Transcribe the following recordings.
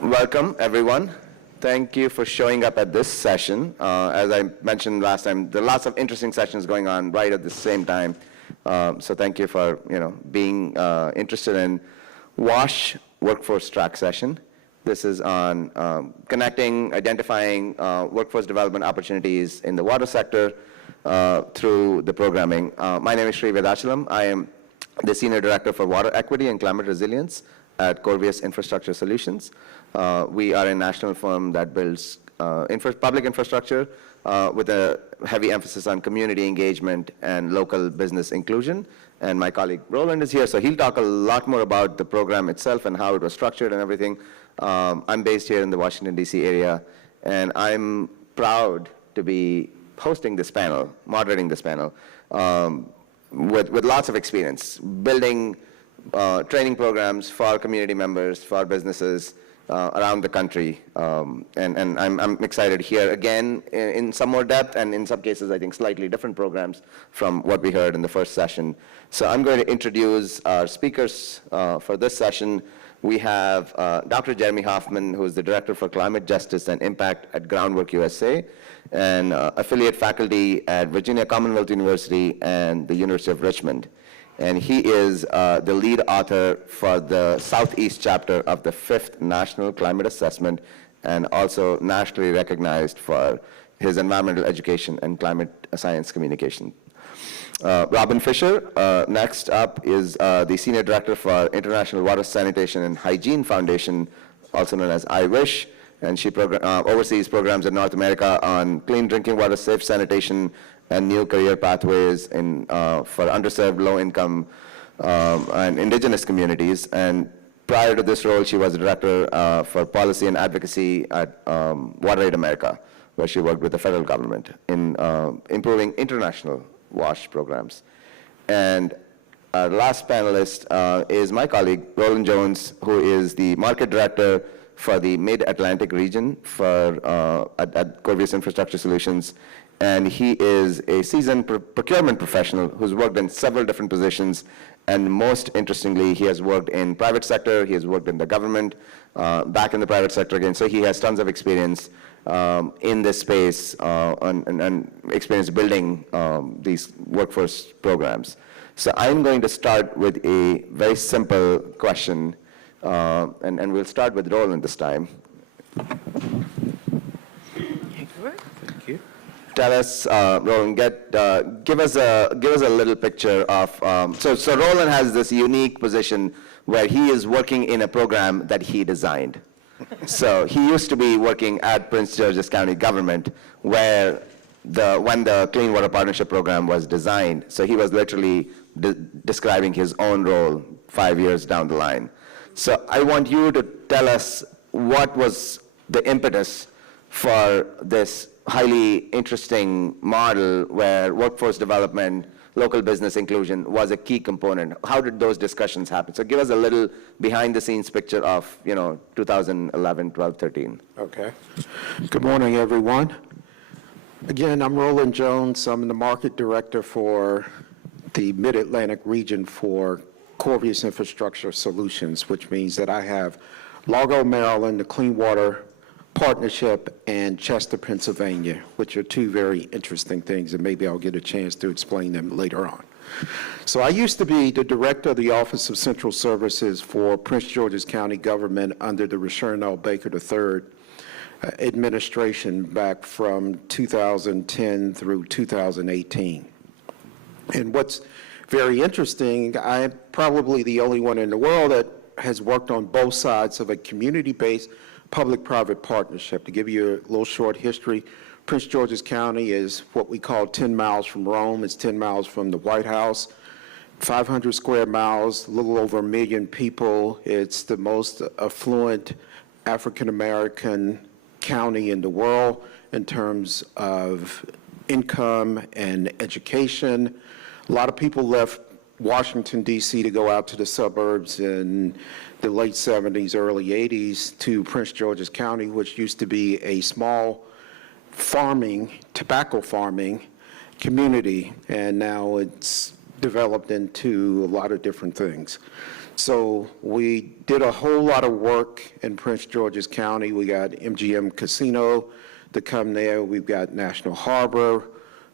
Welcome, everyone. Thank you for showing up at this session. As I mentioned last time, there are lots of interesting sessions going on right at the same time. So thank you for being interested in WSH Workforce Track session. This is on identifying workforce development opportunities in the water sector through the programming. My name is Vedachalam. I am the Senior Director for Water Equity and Climate Resilience at Corvius Infrastructure Solutions. We are a national firm that builds public infrastructure with a heavy emphasis on community engagement and local business inclusion. And my colleague Roland is here, so he'll talk a lot more about the program itself and how it was structured and everything. I'm based here in the Washington, D.C. area, and I'm proud to be hosting this panel, moderating this panel, with lots of experience, building training programs for community members, for businesses around the country. And I'm excited here again in some more depth, and in some cases, I think slightly different programs from what we heard in the first session. So I'm going to introduce our speakers for this session. We have Dr. Jeremy Hoffman, who is the Director for Climate Justice and Impact at Groundwork USA, and affiliate faculty at Virginia Commonwealth University and the University of Richmond. And he is the lead author for the Southeast chapter of the 5th National Climate Assessment, and also nationally recognized for his environmental education and climate science communication. Robyn Fisher, next up, is the Senior Director for International Water Sanitation and Hygiene Foundation, also known as IWSH, and she oversees programs in North America on clean drinking water, safe sanitation, and new career pathways for underserved, low-income, and indigenous communities. And prior to this role, she was the Director for Policy and Advocacy at WaterAid America, where she worked with the federal government in improving international WSH programs. And our last panelist is my colleague, Roland Jones, who is the Market Director for the Mid-Atlantic region at Corvius Infrastructure Solutions. And he is a seasoned procurement professional who's worked in several different positions. And most interestingly, he has worked in private sector, he has worked in the government, back in the private sector again. So he has tons of experience in this space and experience building these workforce programs. So I'm going to start with a very simple question, and we'll start with Roland this time. Thank you. Tell us, Roland, give us a little picture of, so Roland has this unique position where he is working in a program that he designed. So he used to be working at Prince George's County government when the Clean Water Partnership Program was designed. So he was literally describing his own role 5 years down the line. So I want you to tell us what was the impetus for this highly interesting model where workforce development, local business inclusion was a key component. How did those discussions happen? So give us a little behind-the-scenes picture of 2011, 12, 13. Okay. Good morning, everyone. Again, I'm Roland Jones. I'm the Market Director for the Mid-Atlantic region for Corvius Infrastructure Solutions, which means that I have Largo, Maryland, the Clean Water Partnership, and Chester, Pennsylvania, which are two very interesting things, and maybe I'll get a chance to explain them later on. So I used to be the Director of the Office of Central Services for Prince George's County government under the Return L. Baker III administration back from 2010 through 2018. And what's very interesting, I'm probably the only one in the world that has worked on both sides of a community-based public-private partnership. To give you a little short history, Prince George's County is what we call 10 miles from Rome. It's 10 miles from the White House, 500 square miles, a little over 1 million people. It's the most affluent African-American county in the world in terms of income and education. A lot of people left Washington, D.C. to go out to the suburbs in the late 70s, early 80s to Prince George's County, which used to be a small tobacco farming community, and now it's developed into a lot of different things. So we did a whole lot of work in Prince George's County. We got MGM Casino to come there. We've got National Harbor.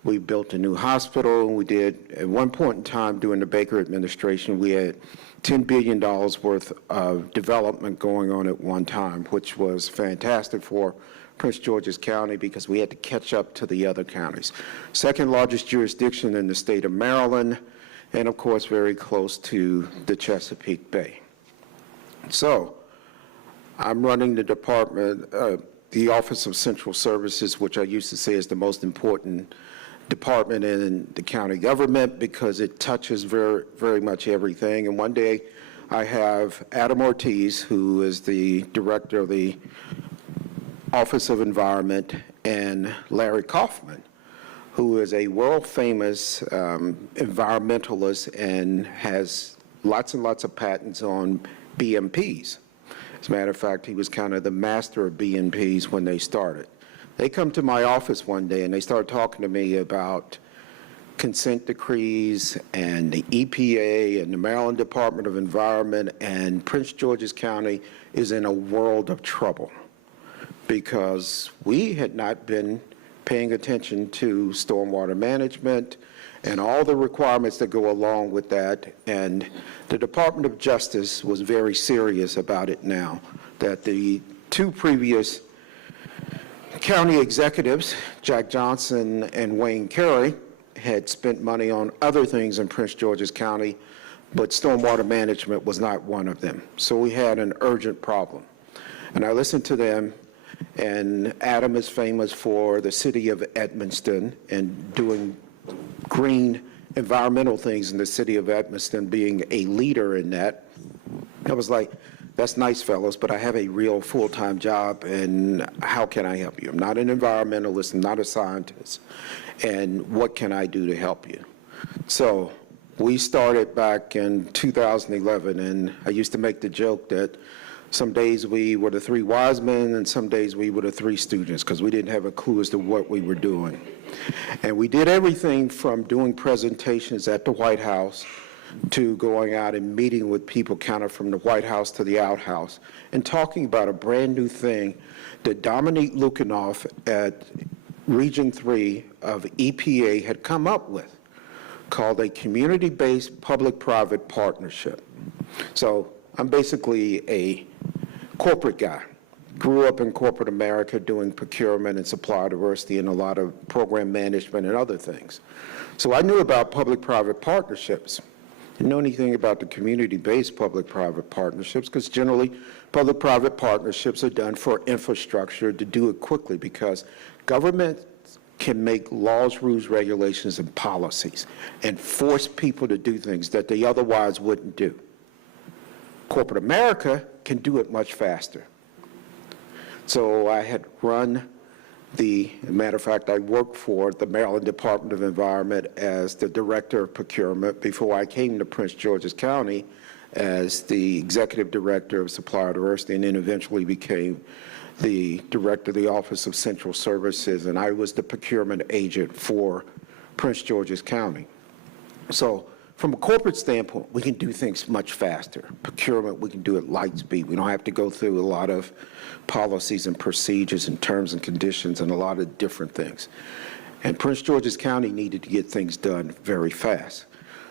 We built a new hospital. We did, at one point in time during the Baker administration, we had $10 billion worth of development going on at one time, which was fantastic for Prince George's County because we had to catch up to the other counties. Second largest jurisdiction in the state of Maryland, and of course very close to the Chesapeake Bay. So I'm running the department, the Office of Central Services, which I used to say is the most important department in the county government because it touches very, very much everything. And one day I have Adam Ortiz, who is the director of the Office of Environment, and Larry Hoffman, who is a world-famous environmentalist and has lots and lots of patents on BMPs. As a matter of fact, he was kind of the master of BMPs when they started. They come to my office one day and they start talking to me about consent decrees and the EPA and the Maryland Department of Environment, and Prince George's County is in a world of trouble because we had not been paying attention to stormwater management and all the requirements that go along with that. And the Department of Justice was very serious about it now, that the two previous county executives, Jack Johnson and Wayne Carey, had spent money on other things in Prince George's County, but stormwater management was not one of them. So we had an urgent problem. And I listened to them, and Adam is famous for the city of Edmonston and doing green environmental things in the city of Edmonston, being a leader in that. I was like, that's nice, fellas, but I have a real full-time job, and how can I help you? I'm not an environmentalist, I'm not a scientist, and what can I do to help you? So we started back in 2011, and I used to make the joke that some days we were the three wise men, and some days we were the three students, because we didn't have a clue as to what we were doing. And we did everything from doing presentations at the White House to going out and meeting with people kind of from the White House to the outhouse and talking about a brand new thing that Dominique Lukanoff at Region 3 of EPA had come up with called a community-based public-private partnership. So I'm basically a corporate guy. Grew up in corporate America doing procurement and supplier diversity and a lot of program management and other things. So I knew about public-private partnerships. Didn't know anything about the community-based public-private partnerships because generally public-private partnerships are done for infrastructure to do it quickly because government can make laws, rules, regulations, and policies and force people to do things that they otherwise wouldn't do. Corporate America can do it much faster. So I had run as a matter of fact, I worked for the Maryland Department of Environment as the Director of Procurement before I came to Prince George's County as the Executive Director of Supplier Diversity, and then eventually became the Director of the Office of Central Services, and I was the procurement agent for Prince George's County. So from a corporate standpoint, we can do things much faster. Procurement, we can do it light speed. We don't have to go through a lot of policies and procedures and terms and conditions and a lot of different things. And Prince George's County needed to get things done very fast.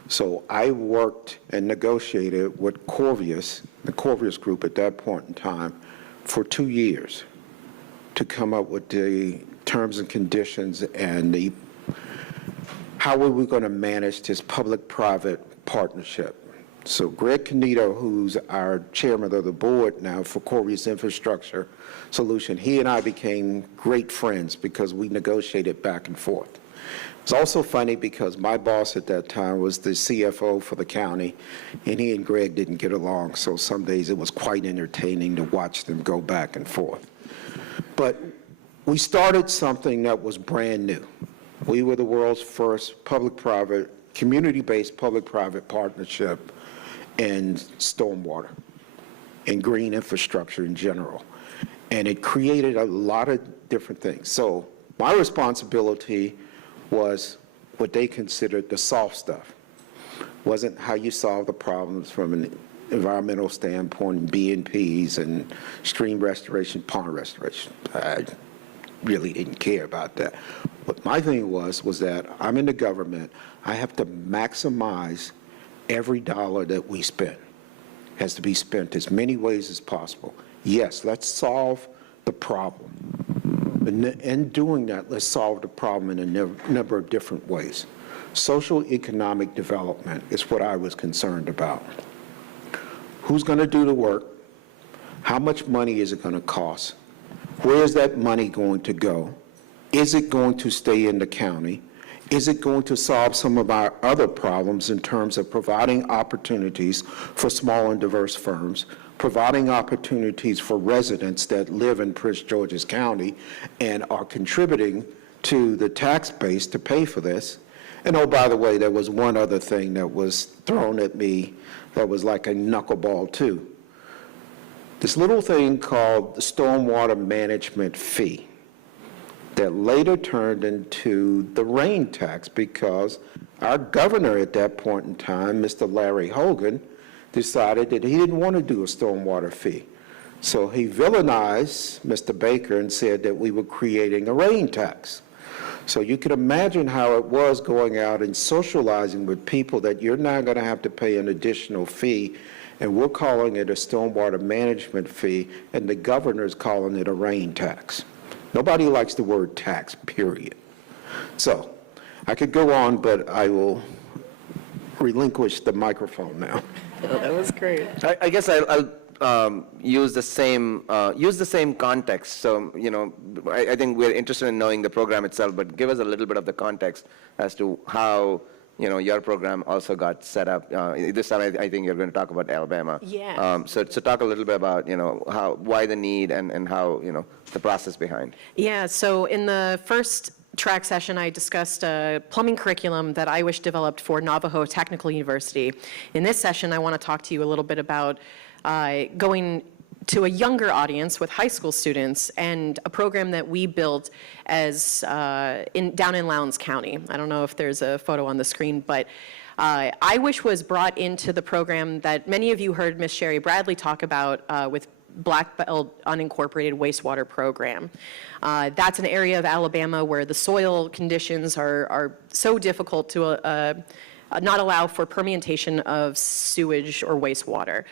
So I worked and negotiated with Corvius, the Corvius group at that point in time, for 2 years to come up with the terms and conditions and how were we going to manage this public-private partnership. So Greg Canito, who's our chairman of the board now for Corvius Infrastructure Solution, he and I became great friends because we negotiated back and forth. It's also funny because my boss at that time was the CFO for the county, and he and Greg didn't get along, so some days it was quite entertaining to watch them go back and forth. But we started something that was brand new. We were the world's first public-private, community-based public-private partnership in stormwater and green infrastructure in general. And it created a lot of different things. So my responsibility was what they considered the soft stuff. Wasn't how you solve the problems from an environmental standpoint, and B&Ps and stream restoration, pond restoration. I really didn't care about that. But my thing was that I'm in the government. I have to maximize every dollar that we spend. It has to be spent as many ways as possible. Yes, let's solve the problem. In doing that, let's solve the problem in a number of different ways. Social economic development is what I was concerned about. Who's going to do the work? How much money is it going to cost? Where is that money going to go? Is it going to stay in the county? Is it going to solve some of our other problems in terms of providing opportunities for small and diverse firms, providing opportunities for residents that live in Prince George's County and are contributing to the tax base to pay for this? And oh, by the way, there was one other thing that was thrown at me that was like a knuckleball too. This little thing called the stormwater management fee that later turned into the rain tax because our governor at that point in time, Mr. Larry Hogan, decided that he didn't want to do a stormwater fee. So he villainized Mr. Baker and said that we were creating a rain tax. So you can imagine how it was going out and socializing with people that you're now going to have to pay an additional fee, and we're calling it a stormwater management fee, and the governor's calling it a rain tax. Nobody likes the word tax, period. So I could go on, but I will relinquish the microphone now. Oh, that was great. I guess I'll use the same context. So, I think we're interested in knowing the program itself, but give us a little bit of the context as to how, your program also got set up. This time, I think you're going to talk about Alabama. Yeah. So talk a little bit about, why the need and how, the process behind. Yeah, so in the first track session, I discussed a plumbing curriculum that IWSH developed for Navajo Technical University. In this session, I want to talk to you a little bit about going to a younger audience with high school students and a program that we built as down in Lowndes County. I don't know if there's a photo on the screen, but IWSH was brought into the program that many of you heard Ms. Sherry Bradley talk about with Black Belt Unincorporated Wastewater Program. That's an area of Alabama where the soil conditions are so difficult to not allow for permeation of sewage or wastewater.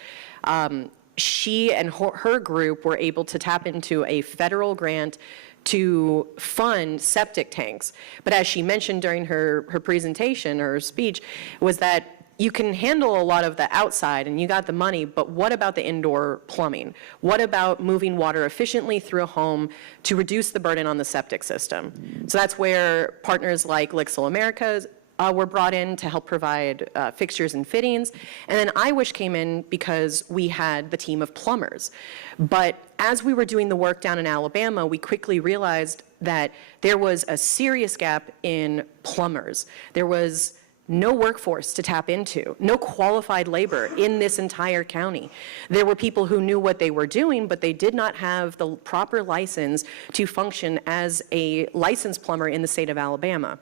She and her group were able to tap into a federal grant to fund septic tanks. But as she mentioned during her presentation or her speech, was that you can handle a lot of the outside and you got the money, but what about the indoor plumbing? What about moving water efficiently through a home to reduce the burden on the septic system? So that's where partners like Lixil Americas were brought in to help provide fixtures and fittings. And then IWSH came in because we had the team of plumbers. But as we were doing the work down in Alabama, we quickly realized that there was a serious gap in plumbers. There was no workforce to tap into, no qualified labor in this entire county. There were people who knew what they were doing, but they did not have the proper license to function as a licensed plumber in the state of Alabama.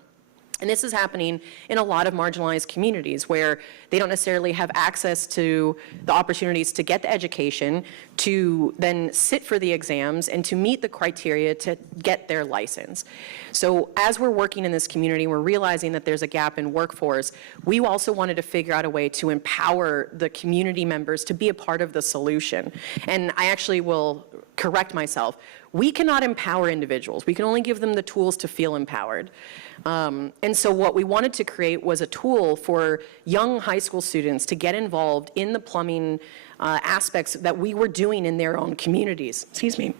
And this is happening in a lot of marginalized communities where they don't necessarily have access to the opportunities to get the education, to then sit for the exams, and to meet the criteria to get their license. So as we're working in this community, we're realizing that there's a gap in workforce. We also wanted to figure out a way to empower the community members to be a part of the solution. And I actually will correct myself. We cannot empower individuals. We can only give them the tools to feel empowered. And so what we wanted to create was a tool for young high school students to get involved in the plumbing aspects that we were doing in their own communities. Excuse me.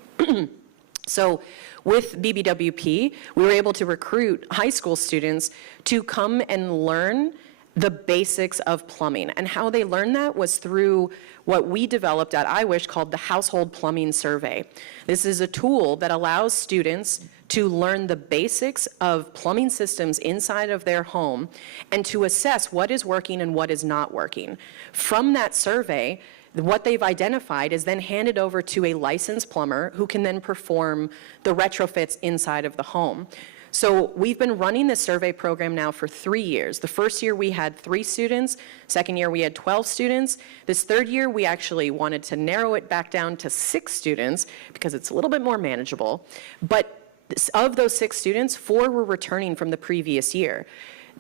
So with BBWP, we were able to recruit high school students to come and learn the basics of plumbing. And how they learned that was through what we developed at IWSH called the Household Plumbing Survey. This is a tool that allows students to learn the basics of plumbing systems inside of their home and to assess what is working and what is not working. From that survey, what they've identified is then handed over to a licensed plumber who can then perform the retrofits inside of the home. So we've been running this survey program now for 3 years. The first year we had 3 students, second year we had 12 students. This third year we actually wanted to narrow it back down to 6 students because it's a little bit more manageable. But of those 6 students, 4 were returning from the previous year.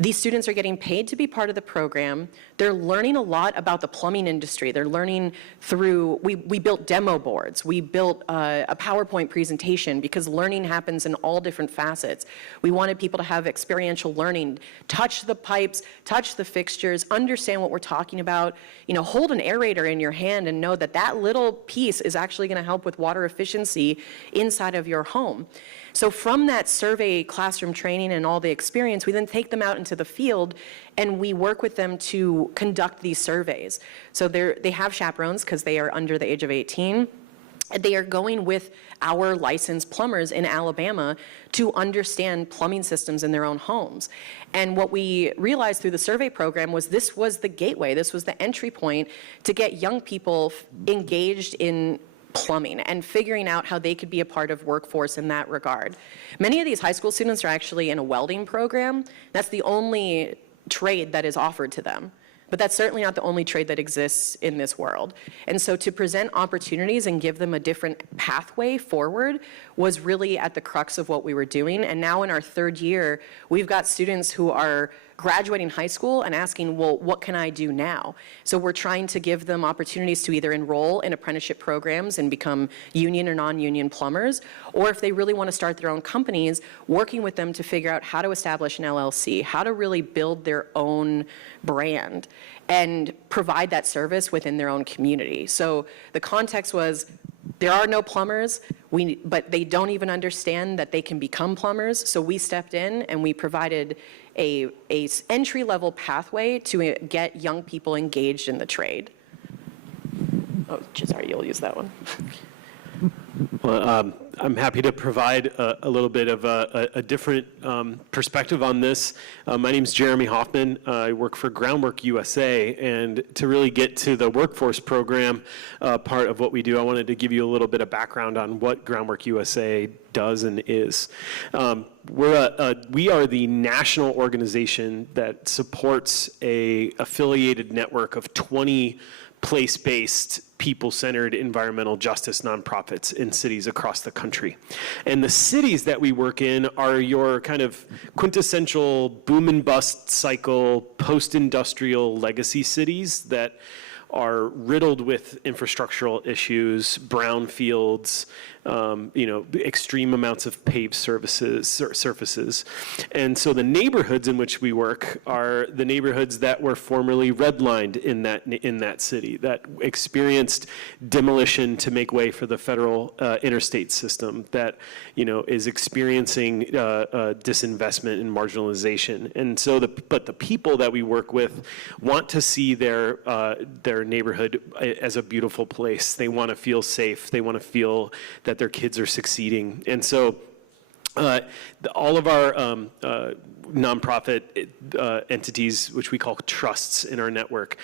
These students are getting paid to be part of the program. They're learning a lot about the plumbing industry. They're learning through, we built demo boards. We built a PowerPoint presentation because learning happens in all different facets. We wanted people to have experiential learning, touch the pipes, touch the fixtures, understand what we're talking about, hold an aerator in your hand and know that that little piece is actually gonna help with water efficiency inside of your home. So from that survey classroom training and all the experience, we then take them out into the field and we work with them to conduct these surveys. So they have chaperones because they are under the age of 18. They are going with our licensed plumbers in Alabama to understand plumbing systems in their own homes. And what we realized through the survey program was this was the gateway, this was the entry point to get young people engaged in plumbing and figuring out how they could be a part of workforce in that regard. Many of these high school students are actually in a welding program. That's the only trade that is offered to them. But that's certainly not the only trade that exists in this world. And so to present opportunities and give them a different pathway forward was really at the crux of what we were doing. And now in our third year, we've got students who are graduating high school and asking, well, what can I do now? So we're trying to give them opportunities to either enroll in apprenticeship programs and become union or non-union plumbers, or if they really want to start their own companies, working with them to figure out how to establish an LLC, how to really build their own brand and provide that service within their own community. So the context was, there are no plumbers, but they don't even understand that they can become plumbers. So we stepped in and we provided a entry-level pathway to get young people engaged in the trade. Oh, sorry, you'll use that one. Well, I'm happy to provide a little bit of a different perspective on this. My name is Jeremy Hoffman. I work for Groundwork USA, and to really get to the workforce program part of what we do, I wanted to give you a little bit of background on what Groundwork USA does and is. We are the national organization that supports a affiliated network of 20 place-based, people-centered environmental justice nonprofits in cities across the country. And the cities that we work in are your kind of quintessential boom and bust cycle, post-industrial legacy cities that are riddled with infrastructural issues, brownfields, extreme amounts of paved surfaces. And so the neighborhoods in which we work are the neighborhoods that were formerly redlined in that city, that experienced demolition to make way for the federal interstate system, that is experiencing disinvestment and marginalization. And so, but the people that we work with want to see their neighborhood as a beautiful place. They want to feel safe. They want to feel that their kids are succeeding. And so all of our nonprofit entities, which we call trusts in our network,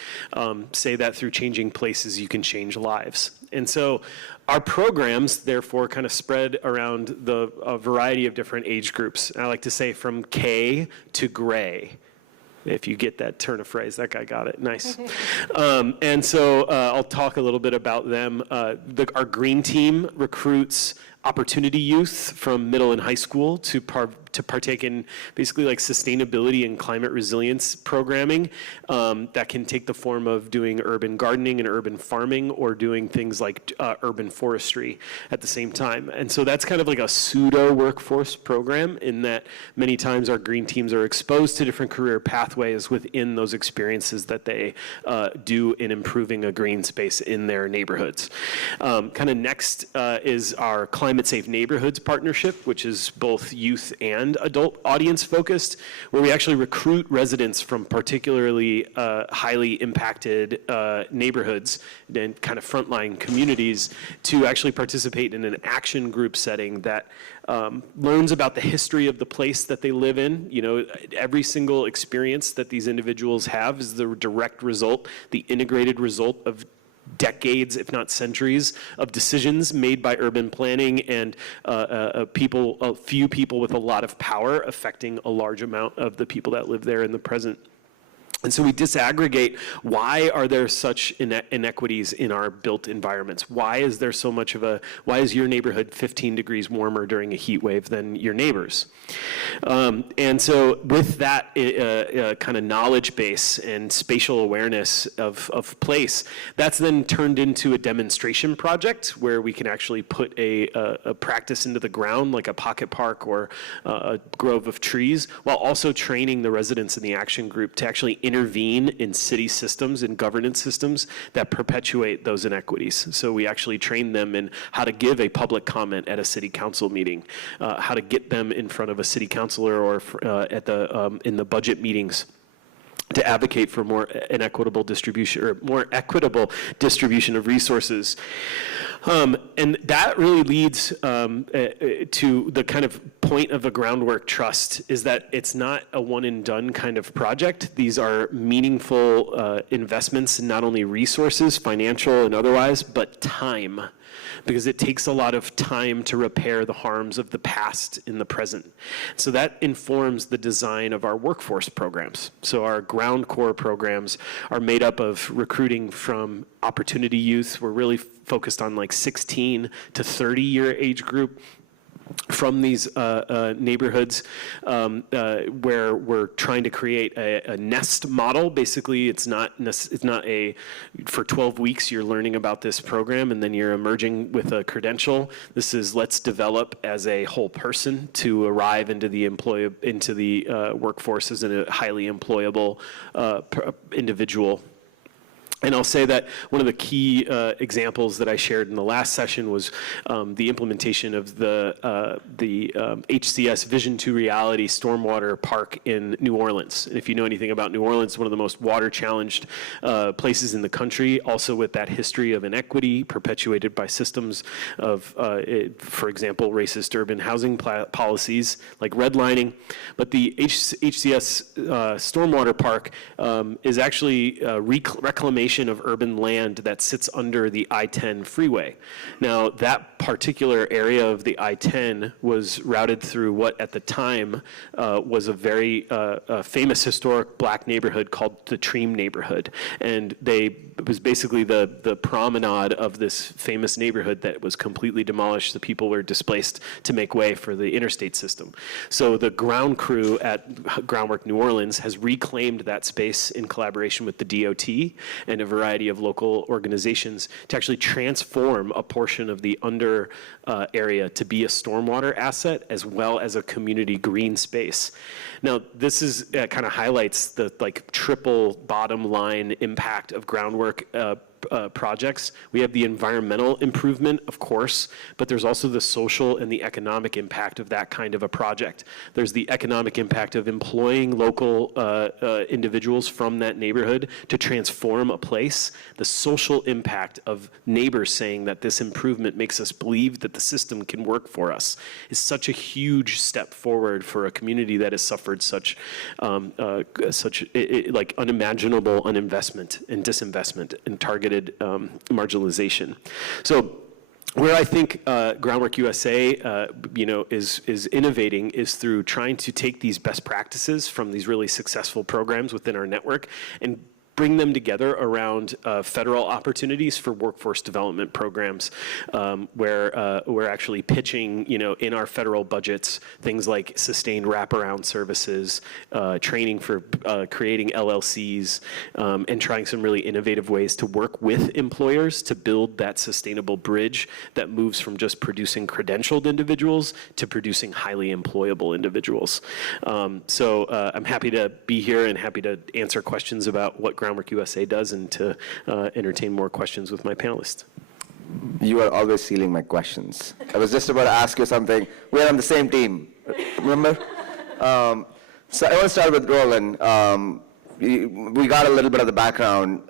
say that through changing places, you can change lives. And so our programs, therefore, kind of spread around a variety of different age groups. I like to say from K to gray. If you get that turn of phrase, that guy got it, nice. And so I'll talk a little bit about them. Our green team recruits opportunity youth from middle and high school to partake in basically like sustainability and climate resilience programming that can take the form of doing urban gardening and urban farming, or doing things like urban forestry at the same time. And so that's kind of like a pseudo workforce program, in that many times our green teams are exposed to different career pathways within those experiences that they do in improving a green space in their neighborhoods. Kind of next is our Climate Safe Neighborhoods partnership, which is both youth and adult audience focused, where we actually recruit residents from particularly highly impacted neighborhoods and kind of frontline communities to actually participate in an action group setting that learns about the history of the place that they live in. Every single experience that these individuals have is the direct result, the integrated result of decades, if not centuries, of decisions made by urban planning and a few people with a lot of power affecting a large amount of the people that live there in the present. And so we disaggregate, why are there such inequities in our built environments? Why is there so much of why is your neighborhood 15 degrees warmer during a heat wave than your neighbors? And so with that kind of knowledge base and spatial awareness of place, that's then turned into a demonstration project where we can actually put a practice into the ground, like a pocket park or a grove of trees, while also training the residents in the action group to actually intervene in city systems and governance systems that perpetuate those inequities. So we actually train them in how to give a public comment at a city council meeting, how to get them in front of a city councilor or in the budget meetings to advocate for more inequitable distribution or more equitable distribution of resources. And that really leads to the kind of point of a Groundwork Trust, is that it's not a one and done kind of project. These are meaningful investments in not only resources, financial and otherwise, but time. Because it takes a lot of time to repair the harms of the past in the present. So that informs the design of our workforce programs. So our ground core programs are made up of recruiting from opportunity youth. We're really focused on like 16 to 30-year age group from these neighborhoods where we're trying to create a nest model. Basically, it's not for 12 weeks you're learning about this program and then you're emerging with a credential. This is, let's develop as a whole person to arrive into the workforce as a highly employable individual. And I'll say that one of the key examples that I shared in the last session was the implementation of the HCS Vision to Reality Stormwater Park in New Orleans. And if you know anything about New Orleans, one of the most water-challenged places in the country, also with that history of inequity perpetuated by systems of, for example, racist urban housing policies like redlining. But the HCS Stormwater Park is actually reclamation of urban land that sits under the I-10 freeway. Now, that particular area of the I-10 was routed through what at the time was a very famous historic black neighborhood called the Treem neighborhood. And it was basically the promenade of this famous neighborhood that was completely demolished. The people were displaced to make way for the interstate system. So the ground crew at Groundwork New Orleans has reclaimed that space in collaboration with the DOT and a variety of local organizations to actually transform a portion of the under area to be a stormwater asset as well as a community green space. Now, this is kind of highlights the triple bottom line impact of Groundwork projects. We have the environmental improvement, of course, but there's also the social and the economic impact of that kind of a project. There's the economic impact of employing local individuals from that neighborhood to transform a place. The social impact of neighbors saying that this improvement makes us believe that the system can work for us is such a huge step forward for a community that has suffered such unimaginable uninvestment and disinvestment and targeted marginalization. So where I think Groundwork USA, is innovating is through trying to take these best practices from these really successful programs within our network and bring them together around federal opportunities for workforce development programs, where we're actually pitching, in our federal budgets, things like sustained wraparound services, training for creating LLCs, and trying some really innovative ways to work with employers to build that sustainable bridge that moves from just producing credentialed individuals to producing highly employable individuals. So I'm happy to be here and happy to answer questions about what Groundwork USA does and to entertain more questions with my panelists. You are always stealing my questions. I was just about to ask you something. We're on the same team, remember? So I want to start with Roland. We got a little bit of the background.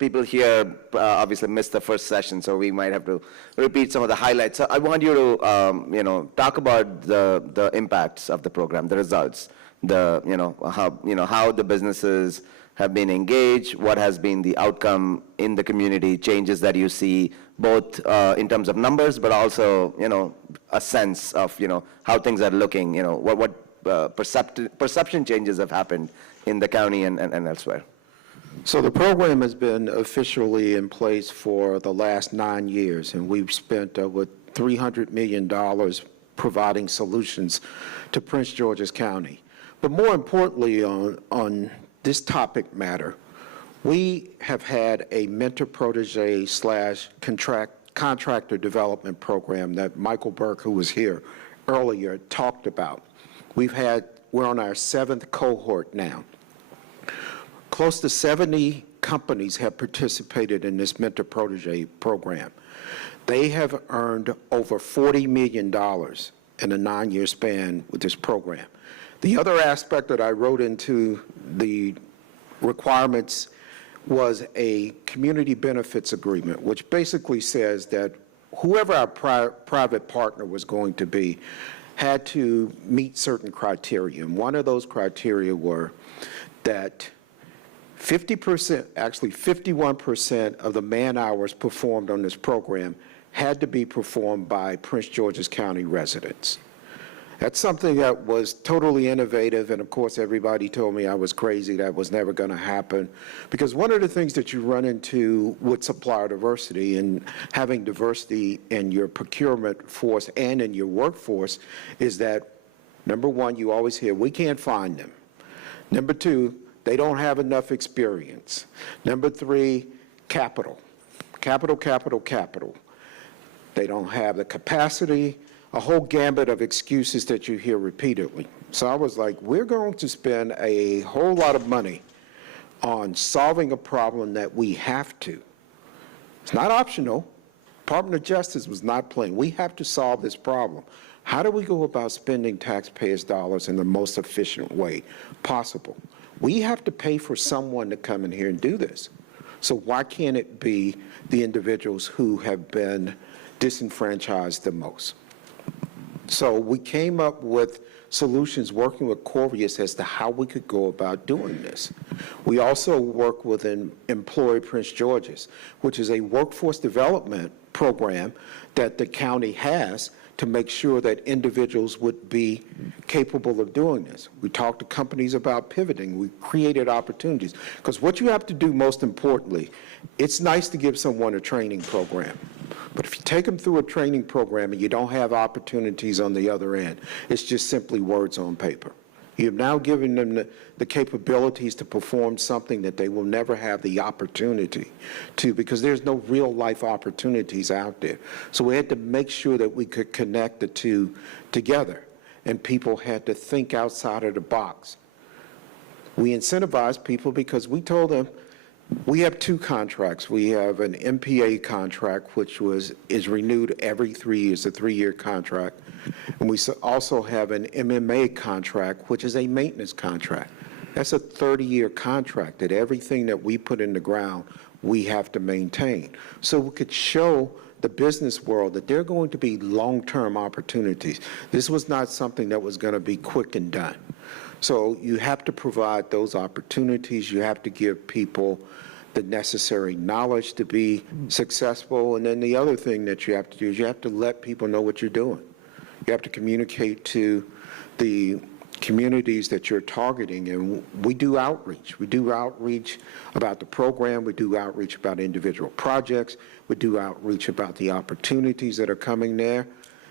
People here obviously missed the first session, so we might have to repeat some of the highlights. So I want you to, talk about the impacts of the program, the results, how the businesses have been engaged? What has been the outcome in the community, changes that you see, both in terms of numbers, but also, a sense of, how things are looking, what perception changes have happened in the county and elsewhere? So the program has been officially in place for the last 9 years, and we've spent over $300 million providing solutions to Prince George's County. But more importantly on this topic matter, we have had a mentor-protege / contractor development program that Michael Burke, who was here earlier, talked about. We're on our 7th cohort now. Close to 70 companies have participated in this mentor-protege program. They have earned over $40 million in a 9-year span with this program. The other aspect that I wrote into the requirements was a community benefits agreement, which basically says that whoever our private partner was going to be had to meet certain criteria. And one of those criteria were that 50%, actually 51% of the man hours performed on this program had to be performed by Prince George's County residents. That's something that was totally innovative, and of course everybody told me I was crazy, that was never going to happen. Because one of the things that you run into with supplier diversity and having diversity in your procurement force and in your workforce is that, number one, you always hear, we can't find them. Number two, they don't have enough experience. Number three, capital. Capital. They don't have the capacity, a whole gambit of excuses that you hear repeatedly. So I was like, we're going to spend a whole lot of money on solving a problem that we have to. It's not optional. Department of Justice was not playing. We have to solve this problem. How do we go about spending taxpayers' dollars in the most efficient way possible? We have to pay for someone to come in here and do this. So why can't it be the individuals who have been disenfranchised the most? So we came up with solutions working with Corvius as to how we could go about doing this. We also work with Employ Prince George's, which is a workforce development program that the county has to make sure that individuals would be capable of doing this. We talked to companies about pivoting. We created opportunities. Because what you have to do most importantly, it's nice to give someone a training program. But if you take them through a training program and you don't have opportunities on the other end, it's just simply words on paper. You've now given them the capabilities to perform something that they will never have the opportunity to, because there's no real life opportunities out there. So we had to make sure that we could connect the two together, and people had to think outside of the box. We incentivized people because we told them, we have 2 contracts. We have an MPA contract, which is renewed every 3 years, a 3-year contract. And we also have an MMA contract, which is a maintenance contract. That's a 30-year contract that everything that we put in the ground, we have to maintain. So we could show the business world that there are going to be long-term opportunities. This was not something that was going to be quick and done. So you have to provide those opportunities. You have to give people the necessary knowledge to be successful. And then the other thing that you have to do is you have to let people know what you're doing. You have to communicate to the communities that you're targeting. And we do outreach. We do outreach about the program. We do outreach about individual projects. We do outreach about the opportunities that are coming there.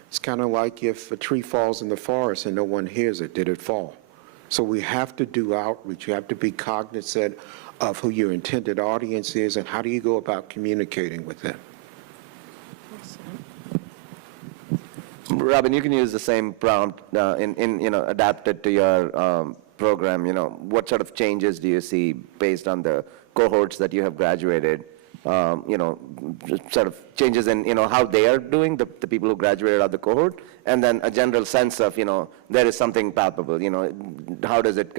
It's kind of like if a tree falls in the forest and no one hears it, did it fall? So we have to do outreach. You have to be cognizant of who your intended audience is and how do you go about communicating with them. Robyn, you can use the same prompt adapted to your program. What sort of changes do you see based on the cohorts that you have graduated? Sort of changes in, how they are doing, the people who graduated out of the cohort, and then a general sense of, there is something palpable, how does it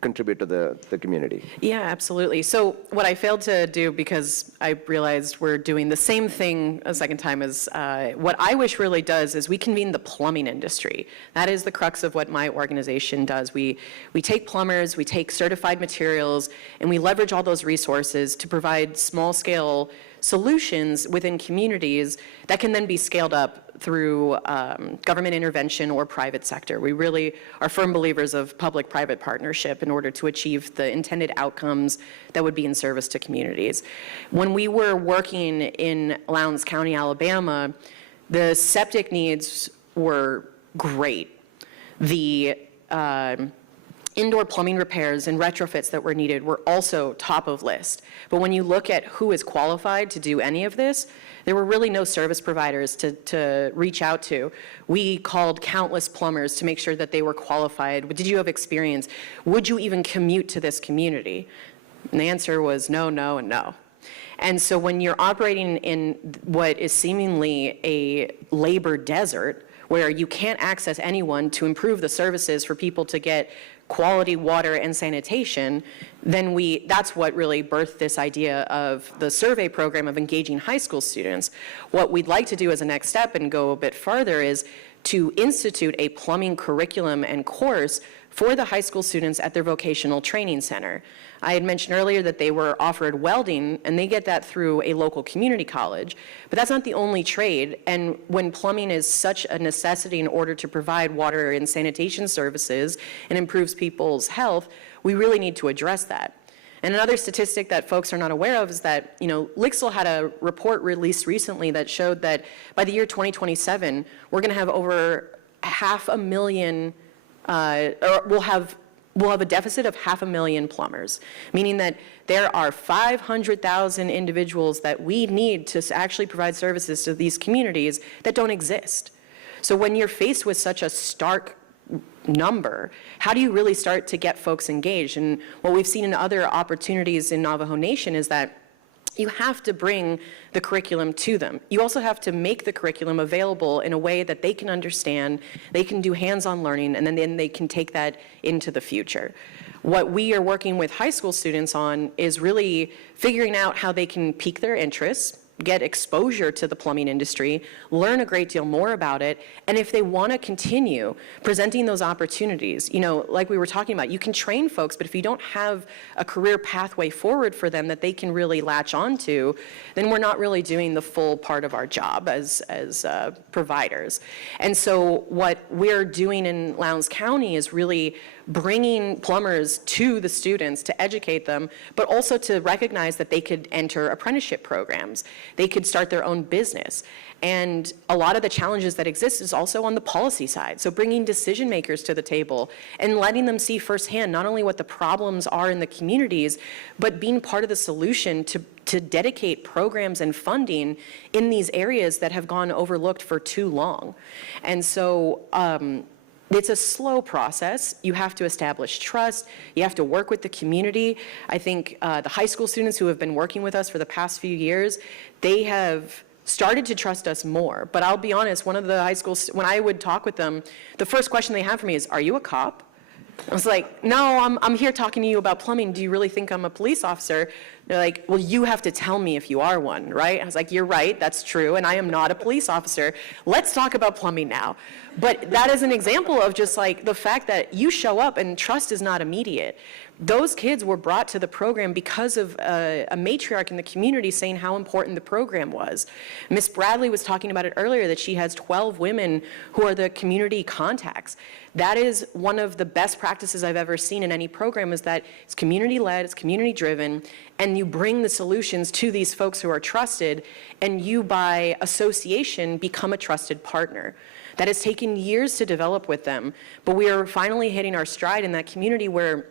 contribute to the community? Yeah, absolutely. So what I failed to do, because I realized we're doing the same thing a second time, is what IWSH really does is we convene the plumbing industry. That is the crux of what my organization does. We take plumbers, we take certified materials, and we leverage all those resources to provide small-scale solutions within communities that can then be scaled up through government intervention or private sector. We really are firm believers of public-private partnership in order to achieve the intended outcomes that would be in service to communities. When we were working in Lowndes County, Alabama, the septic needs were great. The indoor plumbing repairs and retrofits that were needed were also top of list. But when you look at who is qualified to do any of this, there were really no service providers to reach out to. We called countless plumbers to make sure that they were qualified. Did you have experience? Would you even commute to this community? And the answer was no, no, and no. And so when you're operating in what is seemingly a labor desert, where you can't access anyone to improve the services for people to get quality water and sanitation, then that's what really birthed this idea of the survey program of engaging high school students. What we'd like to do as a next step and go a bit farther is to institute a plumbing curriculum and course for the high school students at their vocational training center. I had mentioned earlier that they were offered welding, and they get that through a local community college. But that's not the only trade, and when plumbing is such a necessity in order to provide water and sanitation services and improves people's health, we really need to address that. And another statistic that folks are not aware of is that, Lixil had a report released recently that showed that by the year 2027, we're going to have over 500,000, or we'll have a deficit of 500,000 plumbers, meaning that there are 500,000 individuals that we need to actually provide services to these communities that don't exist. So when you're faced with such a stark number, how do you really start to get folks engaged? And what we've seen in other opportunities in Navajo Nation is that you have to bring the curriculum to them. You also have to make the curriculum available in a way that they can understand, they can do hands-on learning, and then they can take that into the future. What we are working with high school students on is really figuring out how they can pique their interests, get exposure to the plumbing industry, learn a great deal more about it, and if they want to continue presenting those opportunities, like we were talking about, you can train folks, but if you don't have a career pathway forward for them that they can really latch onto, then we're not really doing the full part of our job as providers. And so what we're doing in Lowndes County is really bringing plumbers to the students to educate them, but also to recognize that they could enter apprenticeship programs. They could start their own business. And a lot of the challenges that exist is also on the policy side. So bringing decision makers to the table and letting them see firsthand not only what the problems are in the communities, but being part of the solution to dedicate programs and funding in these areas that have gone overlooked for too long. And so, it's a slow process. You have to establish trust. You have to work with the community. I think the high school students who have been working with us for the past few years, they have started to trust us more. But I'll be honest, one of the high schools, when I would talk with them, the first question they have for me is, "Are you a cop?" I was like, "No, I'm here talking to you about plumbing. Do you really think I'm a police officer?" They're like, "Well, you have to tell me if you are one, right?" I was like, "You're right, that's true, and I am not a police officer. Let's talk about plumbing now." But that is an example of just like the fact that you show up and trust is not immediate. Those kids were brought to the program because of a matriarch in the community saying how important the program was. Miss Bradley was talking about it earlier, that she has 12 women who are the community contacts. That is one of the best practices I've ever seen in any program, is that it's community-led, it's community-driven, and you bring the solutions to these folks who are trusted, and you, by association, become a trusted partner. That has taken years to develop with them, but we are finally hitting our stride in that community where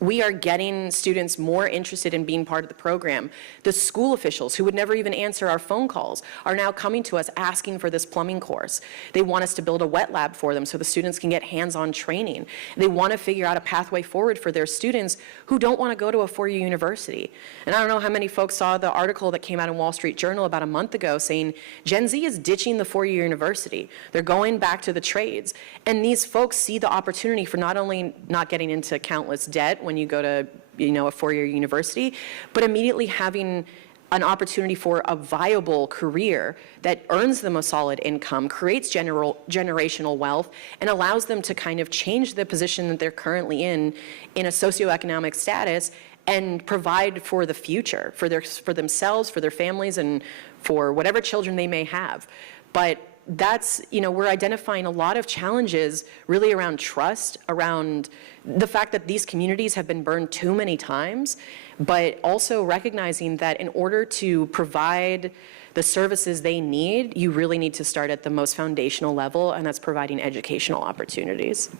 we are getting students more interested in being part of the program. The school officials who would never even answer our phone calls are now coming to us asking for this plumbing course. They want us to build a wet lab for them so the students can get hands-on training. They want to figure out a pathway forward for their students who don't want to go to a four-year university. And I don't know how many folks saw the article that came out in Wall Street Journal about a month ago saying Gen Z is ditching the four-year university. They're going back to the trades. And these folks see the opportunity for not only not getting into countless debt when you go to, a four-year university, but immediately having an opportunity for a viable career that earns them a solid income, creates generational wealth, and allows them to kind of change the position that they're currently in a socioeconomic status, and provide for the future, for themselves, for their families, and for whatever children they may have. But that's, we're identifying a lot of challenges really around trust, around the fact that these communities have been burned too many times, but also recognizing that in order to provide the services they need, you really need to start at the most foundational level, and that's providing educational opportunities.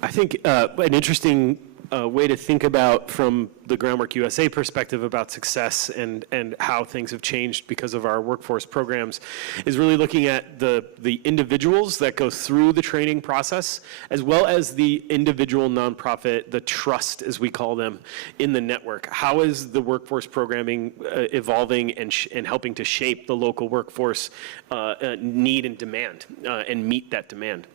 I think an interesting way to think about, from the Groundwork USA perspective, about success and how things have changed because of our workforce programs is really looking at the individuals that go through the training process, as well as the individual nonprofit, the trust, as we call them, in the network. How is the workforce programming evolving and helping to shape the local workforce need and demand and meet that demand?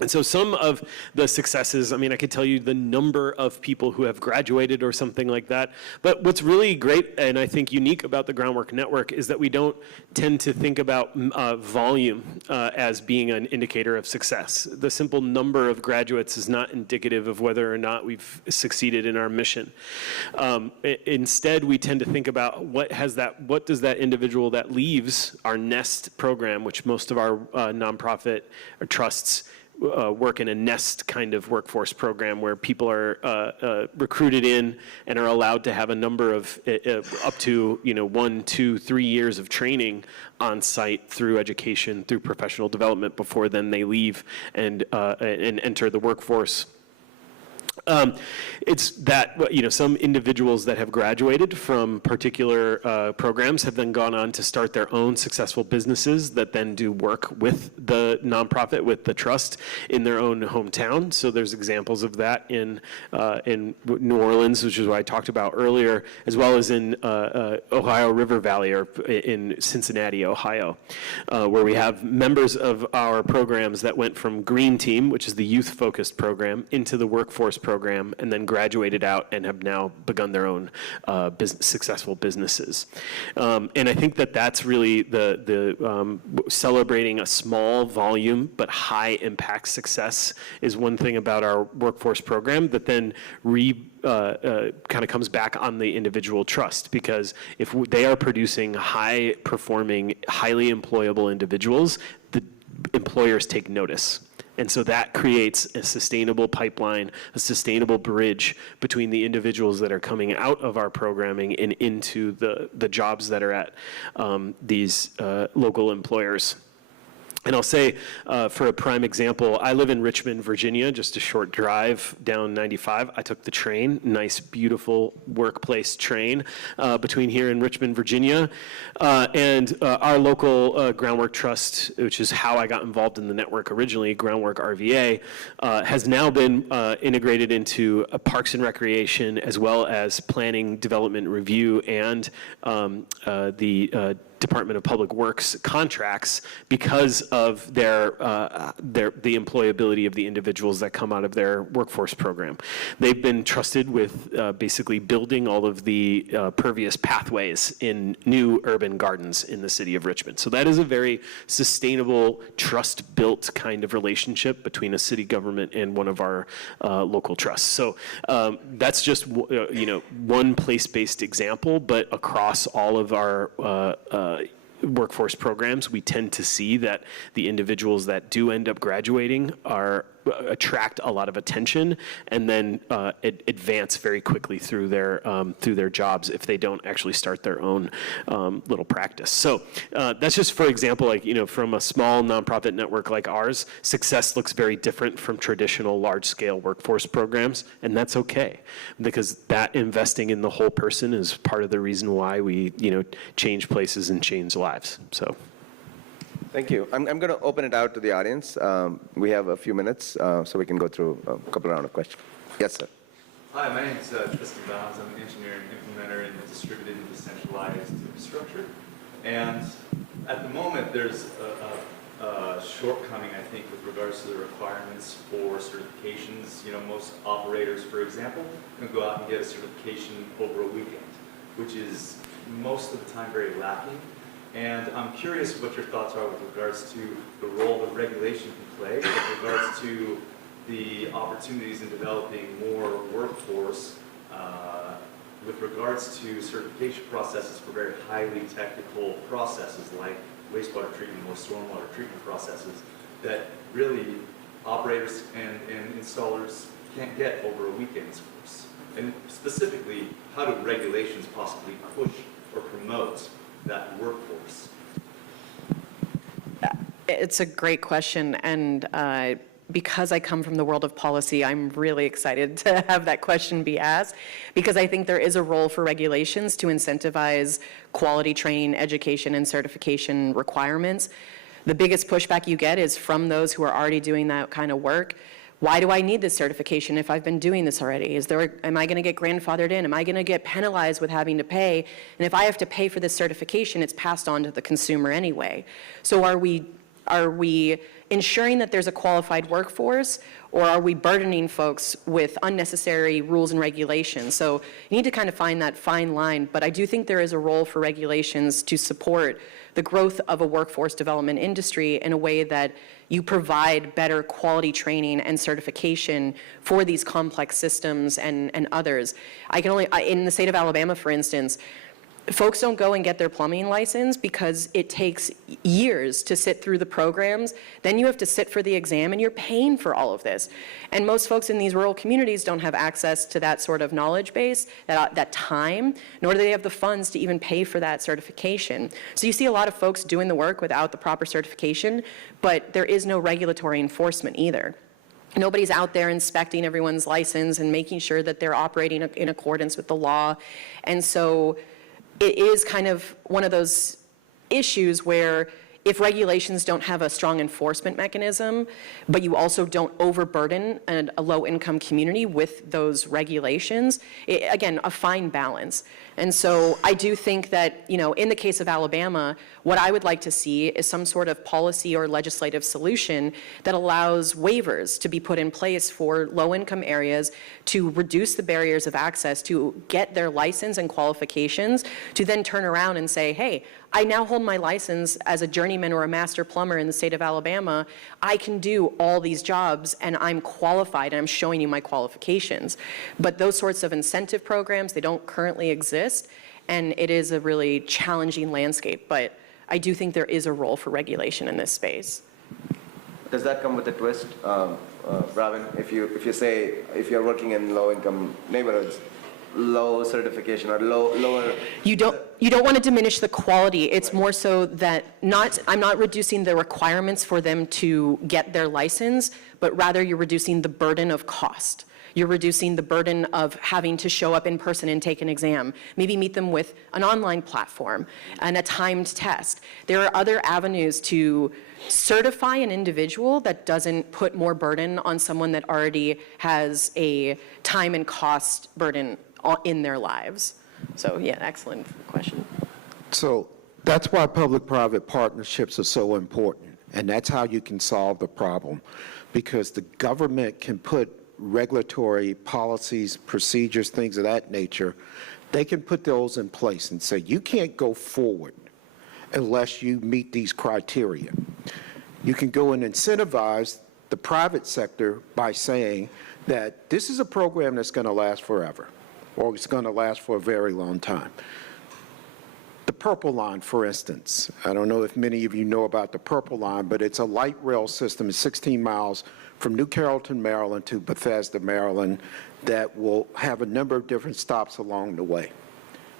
And so some of the successes, I could tell you the number of people who have graduated or something like that. But what's really great and I think unique about the Groundwork Network is that we don't tend to think about volume as being an indicator of success. The simple number of graduates is not indicative of whether or not we've succeeded in our mission. Instead, we tend to think about what does that individual that leaves our NEST program, which most of our nonprofit or trusts work in a nest kind of workforce program where people are recruited in and are allowed to have a number of up to 1, 2, 3 years of training on site through education, through professional development before then they leave and enter the workforce. It's that, some individuals that have graduated from particular programs have then gone on to start their own successful businesses that then do work with the nonprofit, with the trust in their own hometown. So there's examples of that in New Orleans, which is what I talked about earlier, as well as in Ohio River Valley or in Cincinnati, Ohio, where we have members of our programs that went from Green Team, which is the youth-focused program, into the workforce program, and then graduated out and have now begun their own successful businesses. And I think that that's really the celebrating a small volume but high impact success is one thing about our workforce program that then kind of comes back on the individual trust, because if they are producing high performing, highly employable individuals, the employers take notice. And so that creates a sustainable pipeline, a sustainable bridge between the individuals that are coming out of our programming and into the jobs that are at these local employers. And I'll say, for a prime example, I live in Richmond, Virginia, just a short drive down 95. I took the train, nice, beautiful workplace train between here and Richmond, Virginia. And our local Groundwork Trust, which is how I got involved in the network originally, Groundwork RVA, has now been integrated into Parks and Recreation, as well as Planning, Development, Review, and the Department of Public Works contracts because of the employability of the individuals that come out of their workforce program. They've been trusted with basically building all of the pervious pathways in new urban gardens in the city of Richmond. So that is a very sustainable, trust-built kind of relationship between a city government and one of our local trusts. So that's just one place-based example, but across all of our workforce programs, we tend to see that the individuals that do end up graduating are attract a lot of attention and then advance very quickly through their jobs if they don't actually start their own little practice. So that's just for example, like, you know, from a small nonprofit network like ours, success looks very different from traditional large-scale workforce programs, and that's okay, because that investing in the whole person is part of the reason why we, you know, change places and change lives. So. Thank you. I'm going to open it out to the audience. We have a few minutes, so we can go through a couple round of questions. Yes, sir. Hi, my name is Tristan Bounds. I'm an engineer and implementer in distributed and decentralized infrastructure. And at the moment, there's a shortcoming, I think, with regards to the requirements for certifications. You know, most operators, for example, can go out and get a certification over a weekend, which is most of the time very lacking. And I'm curious what your thoughts are with regards to the role that regulation can play, with regards to the opportunities in developing more workforce, with regards to certification processes for very highly technical processes like wastewater treatment or stormwater treatment processes that really operators and installers can't get over a weekend's course. And specifically, how do regulations possibly push or promote that workforce? It's a great question, and because I come from the world of policy, I'm really excited to have that question be asked, because I think there is a role for regulations to incentivize quality training, education, and certification requirements. The biggest pushback you get is from those who are already doing that kind of work. Why do I need this certification if I've been doing this already? Am I going to get grandfathered in? Am I going to get penalized with having to pay? And if I have to pay for this certification, it's passed on to the consumer anyway. So are we ensuring that there's a qualified workforce, or are we burdening folks with unnecessary rules and regulations? So you need to kind of find that fine line, but I do think there is a role for regulations to support the growth of a workforce development industry in a way that you provide better quality training and certification for these complex systems and others. In the state of Alabama, for instance, folks don't go and get their plumbing license because it takes years to sit through the programs. Then you have to sit for the exam, and you're paying for all of this. And most folks in these rural communities don't have access to that sort of knowledge base, that time, nor do they have the funds to even pay for that certification. So you see a lot of folks doing the work without the proper certification, but there is no regulatory enforcement either. Nobody's out there inspecting everyone's license and making sure that they're operating in accordance with the law. And so it is kind of one of those issues where if regulations don't have a strong enforcement mechanism, but you also don't overburden a low-income community with those regulations, again, a fine balance. And so I do think that, you know, in the case of Alabama, what I would like to see is some sort of policy or legislative solution that allows waivers to be put in place for low-income areas to reduce the barriers of access to get their license and qualifications, to then turn around and say, hey, I now hold my license as a journeyman or a master plumber in the state of Alabama. I can do all these jobs, and I'm qualified, and I'm showing you my qualifications. But those sorts of incentive programs, they don't currently exist, and it is a really challenging landscape. But I do think there is a role for regulation in this space. Does that come with a twist, Robyn? If you're working in low-income neighborhoods, low certification or lower. You don't want to diminish the quality. It's more so that I'm not reducing the requirements for them to get their license, but rather you're reducing the burden of cost. You're reducing the burden of having to show up in person and take an exam. Maybe meet them with an online platform and a timed test. There are other avenues to certify an individual that doesn't put more burden on someone that already has a time and cost burden in their lives. So yeah, excellent question. So that's why public-private partnerships are so important, and that's how you can solve the problem, because the government can put regulatory policies, procedures, things of that nature. They can put those in place and say, you can't go forward unless you meet these criteria. You can go and incentivize the private sector by saying that this is a program that's going to last forever, or it's going to last for a very long time. The Purple Line, for instance. I don't know if many of you know about the Purple Line, but it's a light rail system. It's 16 miles from New Carrollton, Maryland to Bethesda, Maryland, that will have a number of different stops along the way.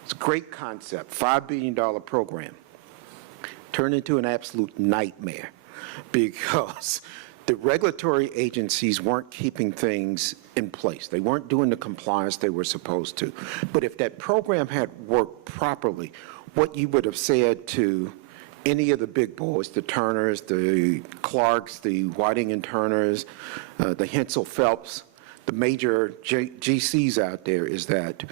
It's a great concept, $5 billion program. Turned into an absolute nightmare because the regulatory agencies weren't keeping things in place. They weren't doing the compliance they were supposed to. But if that program had worked properly, what you would have said to any of the big boys, the Turners, the Clarks, the Whiting and Turners, the Hensel Phelps, the major GCs out there, is that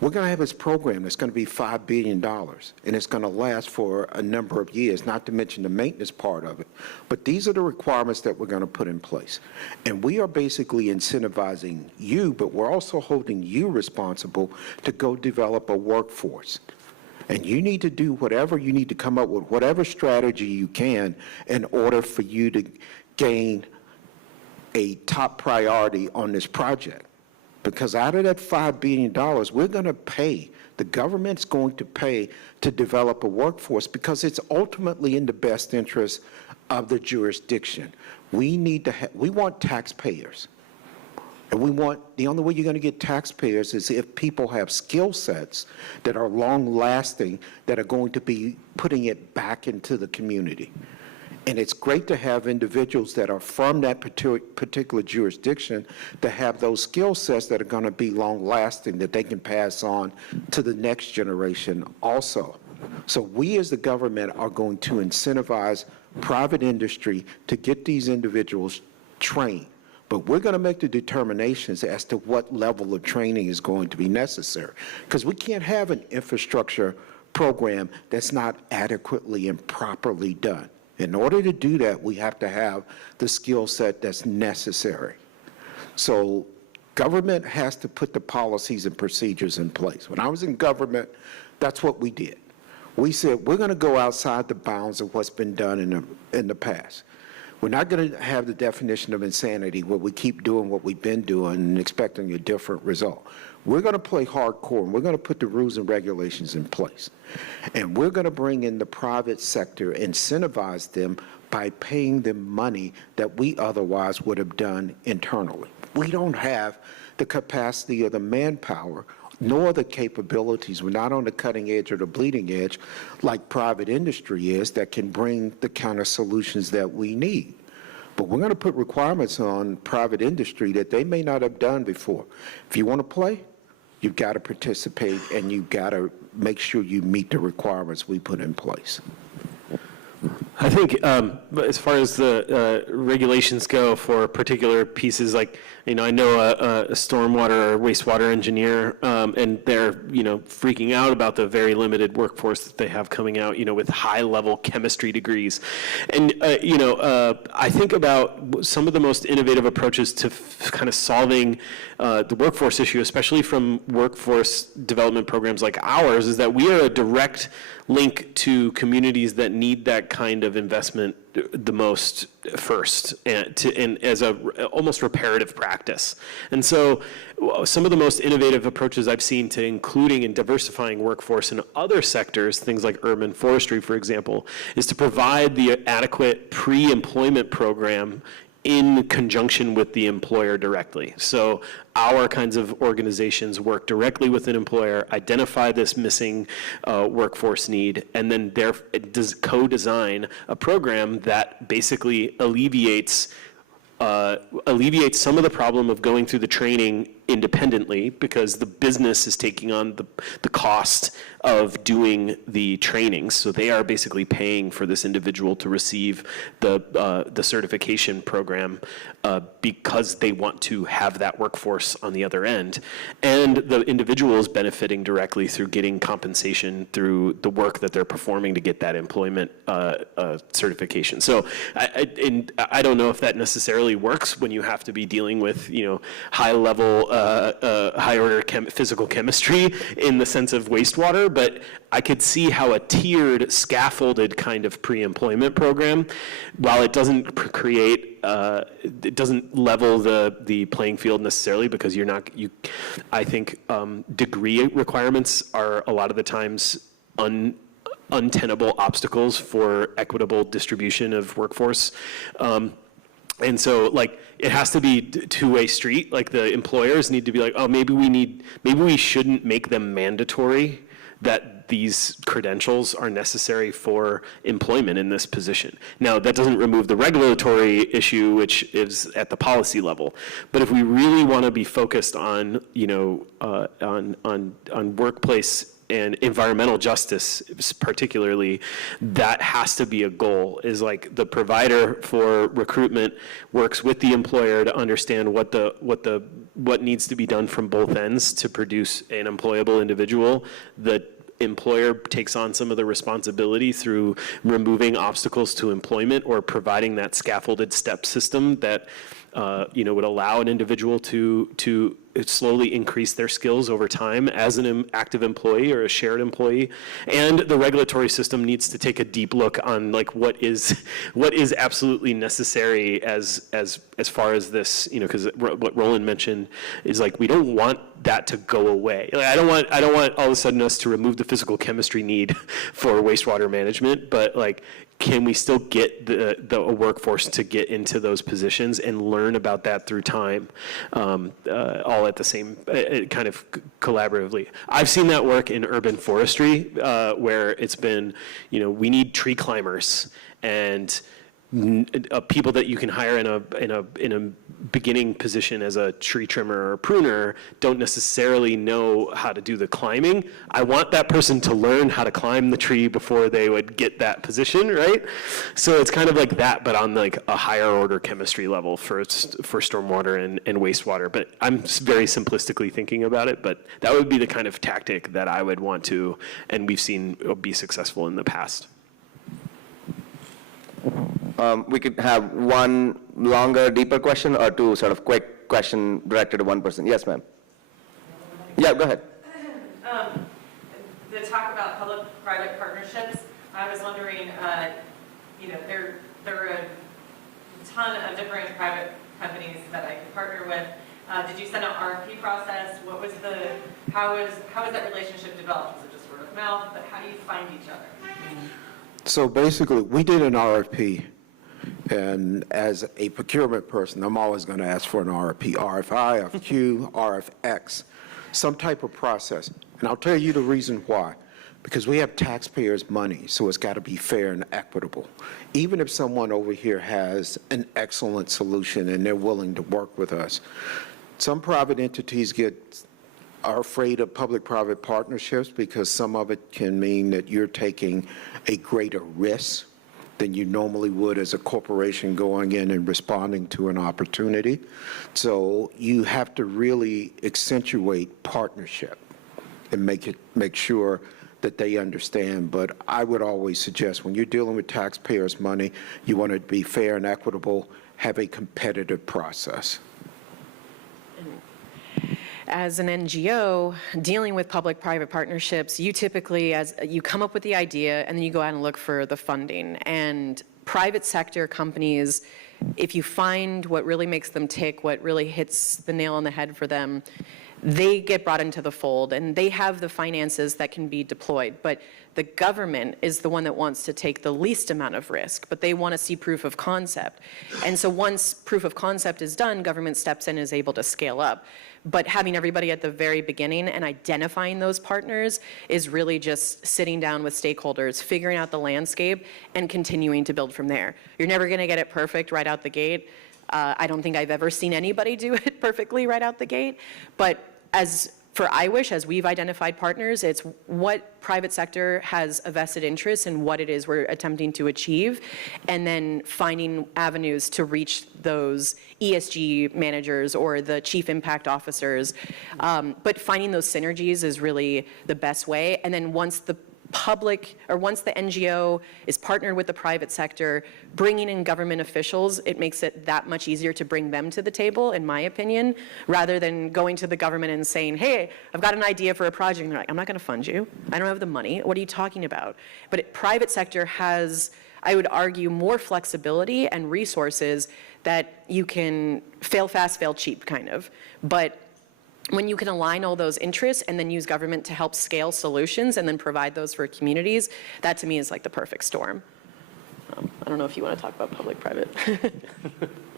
we're going to have this program that's going to be $5 billion, and it's going to last for a number of years, not to mention the maintenance part of it. But these are the requirements that we're going to put in place. And we are basically incentivizing you, but we're also holding you responsible to go develop a workforce. And you need to do whatever you need to come up with, whatever strategy you can in order for you to gain a top priority on this project. Because out of that $5 billion, we're going to pay, the government's going to pay to develop a workforce because it's ultimately in the best interest of the jurisdiction. We need to, we want taxpayers. And we want, the only way you're going to get taxpayers is if people have skill sets that are long-lasting, that are going to be putting it back into the community. And it's great to have individuals that are from that particular jurisdiction to have those skill sets that are going to be long-lasting, that they can pass on to the next generation also. So we as the government are going to incentivize private industry to get these individuals trained. But we're going to make the determinations as to what level of training is going to be necessary. Because we can't have an infrastructure program that's not adequately and properly done. In order to do that, we have to have the skill set that's necessary. So government has to put the policies and procedures in place. When I was in government, that's what we did. We said, we're going to go outside the bounds of what's been done in the past. We're not going to have the definition of insanity where we keep doing what we've been doing and expecting a different result. We're going to play hardcore, and we're going to put the rules and regulations in place. And we're going to bring in the private sector, incentivize them by paying them money that we otherwise would have done internally. We don't have the capacity or the manpower, nor the capabilities. We're not on the cutting edge or the bleeding edge like private industry is that can bring the kind of solutions that we need. But we're going to put requirements on private industry that they may not have done before. If you want to play, you've got to participate, and you've got to make sure you meet the requirements we put in place. I think as far as the regulations go for particular pieces, like, I know a stormwater or wastewater engineer, and they're, freaking out about the very limited workforce that they have coming out, with high-level chemistry degrees. And, I think about some of the most innovative approaches to kind of solving the workforce issue, especially from workforce development programs like ours, is that we are a direct link to communities that need that kind of investment the most first, and as a almost reparative practice. And so some of the most innovative approaches I've seen to including and diversifying workforce in other sectors, things like urban forestry, for example, is to provide the adequate pre-employment program in conjunction with the employer directly. So our kinds of organizations work directly with an employer, identify this missing workforce need, and then co-design a program that basically alleviates some of the problem of going through the training independently, because the business is taking on the cost of doing the training. So they are basically paying for this individual to receive the certification program because they want to have that workforce on the other end. And the individual is benefiting directly through getting compensation through the work that they're performing to get that employment certification. So I don't know if that necessarily works when you have to be dealing with, high-level high-order physical chemistry in the sense of wastewater, but I could see how a tiered, scaffolded kind of pre-employment program, while it doesn't create, it doesn't level the playing field necessarily, because I think degree requirements are a lot of the times untenable obstacles for equitable distribution of workforce. And so, like, it has to be two-way street. Like, the employers need to be like, oh, maybe we shouldn't make them mandatory that these credentials are necessary for employment in this position. Now, that doesn't remove the regulatory issue, which is at the policy level. But if we really want to be focused on, you know, on workplace and environmental justice particularly, that has to be a goal, is like the provider for recruitment works with the employer to understand what needs to be done from both ends to produce an employable individual. The employer takes on some of the responsibility through removing obstacles to employment or providing that scaffolded step system that you know, would allow an individual to slowly increase their skills over time as an active employee or a shared employee. And the regulatory system needs to take a deep look on like what is absolutely necessary as far as this, you know, because what Roland mentioned is like, we don't want that to go away. Like, I don't want all of a sudden us to remove the physical chemistry need for wastewater management, but like, can we still get the workforce to get into those positions and learn about that through time, all at the same, kind of collaboratively. I've seen that work in urban forestry, where it's been, you know, we need tree climbers and people that you can hire in a beginning position as a tree trimmer or pruner don't necessarily know how to do the climbing. I want that person to learn how to climb the tree before they would get that position, right? So it's kind of like that, but on like a higher order chemistry level for stormwater and wastewater. But I'm very simplistically thinking about it, but that would be the kind of tactic that I would want to, and we've seen be successful in the past. We could have one longer, deeper question or two sort of quick question directed to one person. Yes, ma'am. Yeah, go ahead. The talk about public-private partnerships, I was wondering, you know, there are a ton of different private companies that I can partner with. Did you send an RFP process? What was how was that relationship developed? Was it just word of mouth? But how do you find each other? So basically, we did an RFP, and as a procurement person, I'm always going to ask for an RFP, RFI, RFQ, RFX, some type of process. And I'll tell you the reason why. Because we have taxpayers' money, so it's got to be fair and equitable. Even if someone over here has an excellent solution and they're willing to work with us, some private entities are afraid of public-private partnerships because some of it can mean that you're taking a greater risk than you normally would as a corporation going in and responding to an opportunity. So you have to really accentuate partnership and make sure that they understand. But I would always suggest when you're dealing with taxpayers' money, you want it to be fair and equitable, have a competitive process. As an NGO dealing with public-private partnerships, you typically, you come up with the idea and then you go out and look for the funding. And private sector companies, if you find what really makes them tick, what really hits the nail on the head for them, they get brought into the fold and they have the finances that can be deployed. But the government is the one that wants to take the least amount of risk, but they want to see proof of concept. And so once proof of concept is done, government steps in and is able to scale up. But having everybody at the very beginning and identifying those partners is really just sitting down with stakeholders, figuring out the landscape, and continuing to build from there. You're never going to get it perfect right out the gate. I don't think I've ever seen anybody do it perfectly right out the gate. But as for IWSH, as we've identified partners, it's what private sector has a vested interest in what it is we're attempting to achieve, and then finding avenues to reach those ESG managers or the chief impact officers. But finding those synergies is really the best way. And then once the once the NGO is partnered with the private sector, bringing in government officials, it makes it that much easier to bring them to the table, in my opinion, rather than going to the government and saying, hey, I've got an idea for a project. And they're like, I'm not going to fund you. I don't have the money. What are you talking about? But private sector has, I would argue, more flexibility and resources that you can fail fast, fail cheap, kind of. But when you can align all those interests and then use government to help scale solutions and then provide those for communities, that to me is like the perfect storm. I don't know if you want to talk about public-private.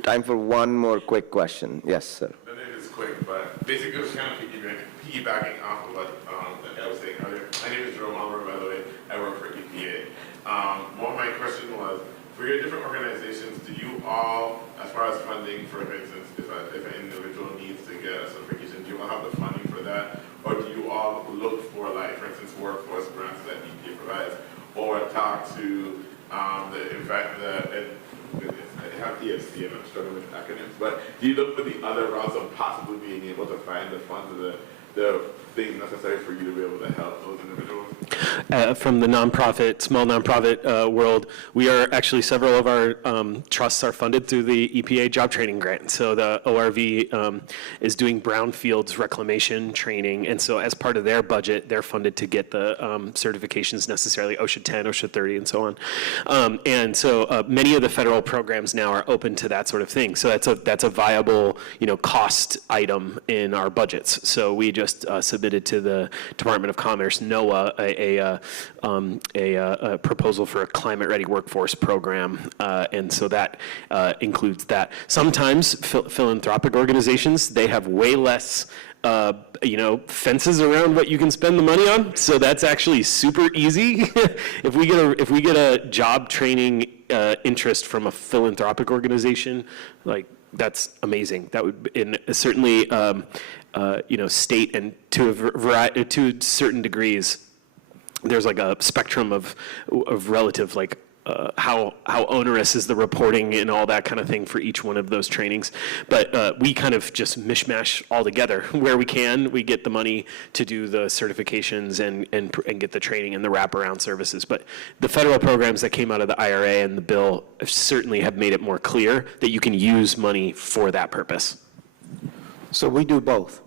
Time for one more quick question. Yes, sir. My name is quick, but basically it was kind of piggybacking off of what I was saying earlier. My name is Roland, by the way. I work for EPA. One of my question was, for your different organizations, do you all, as far as funding, for instance, if an individual needs to get a certification, do you all have the funding for that? Or do you all look for, like, for instance, workforce grants that EPA provides, or talk to I have EFC and I'm struggling with acronyms, but do you look for the other routes of possibly being able to find the funds or the things necessary for you to be able to help those individuals? From the nonprofit, small nonprofit world, we are actually, several of our trusts are funded through the EPA job training grant. So the ORV is doing brownfields reclamation training, and so as part of their budget, they're funded to get the certifications necessarily, OSHA 10, OSHA 30, and so on. And so many of the federal programs now are open to that sort of thing. So that's a viable, cost item in our budgets. So we just submitted to the Department of Commerce, NOAA, a proposal for a climate-ready workforce program, and so that includes that. Sometimes philanthropic organizations, they have way less fences around what you can spend the money on, so that's actually super easy. If we get a job training interest from a philanthropic organization, like, that's amazing. That would, certainly, state and to certain degrees, there's like a spectrum of relative, like, how onerous is the reporting and all that kind of thing for each one of those trainings. But we kind of just mishmash all together. Where we can, we get the money to do the certifications and get the training and the wraparound services. But the federal programs that came out of the IRA and the bill certainly have made it more clear that you can use money for that purpose. So we do both.